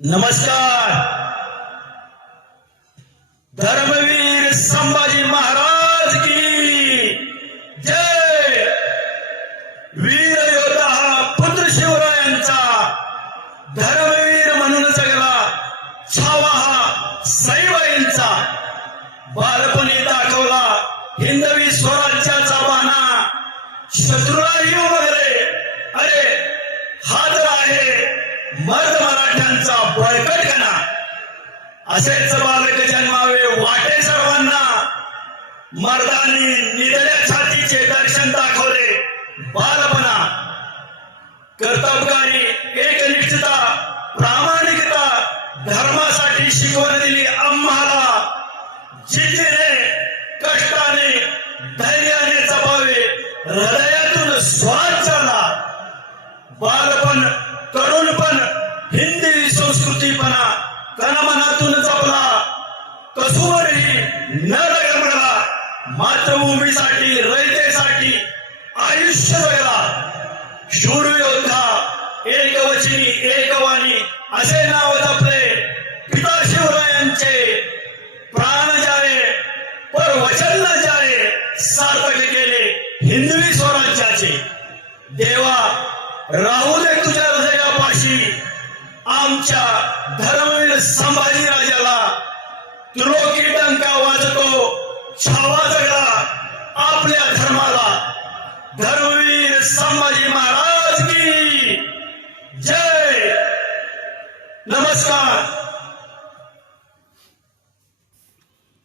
नमस्कार। धर्मवीर संभाजी महाराज की जय। वीर योद्धा पुत्र शिवरायांचा धर्मवीर म्हणून जगला छावा हा साईबाईंचा। बालपणी दाखवला हिंदवी स्वराज्याचा बाणा, शत्रूलाही उमगले अरे हा तर आहे मर्द मराठ्यांचा बळकटपणा। असेच बालक जन्मावे वाटे सर्वांना, मर्दांनी निधड्या छातीचे दर्शन दाखवले बालपणा। कर्तबगारी एकनिष्ठता प्रामाणिकता धर्मासाठी शिकवण दिली आम्हाला। जिद्दीने कष्टाने धैर्याने जपावे हृदयातून श्वास झाला। बालपण तरुणपण हिंदी संस्कृतीपणा तनमनातून जपला। कसुवरही न डगमगला, मातृभूमीसाठी रयतेसाठी आयुष्य जगला। शूर योद्धा एकवचनी एकवाणी असे नाव जपले पिता शिवरायांचे। प्राण जाळे पर वचन न जाळे, सार्थक केले हिंदवी स्वराज्याचे। देवा राहू दे तुझ्या हृदयापाशी आमच्या धर्मवीर संभाजी राजाला। त्रिलोकी डंका वाजतो छावा जगला आपल्या धर्माला। धर्मवीर संभाजी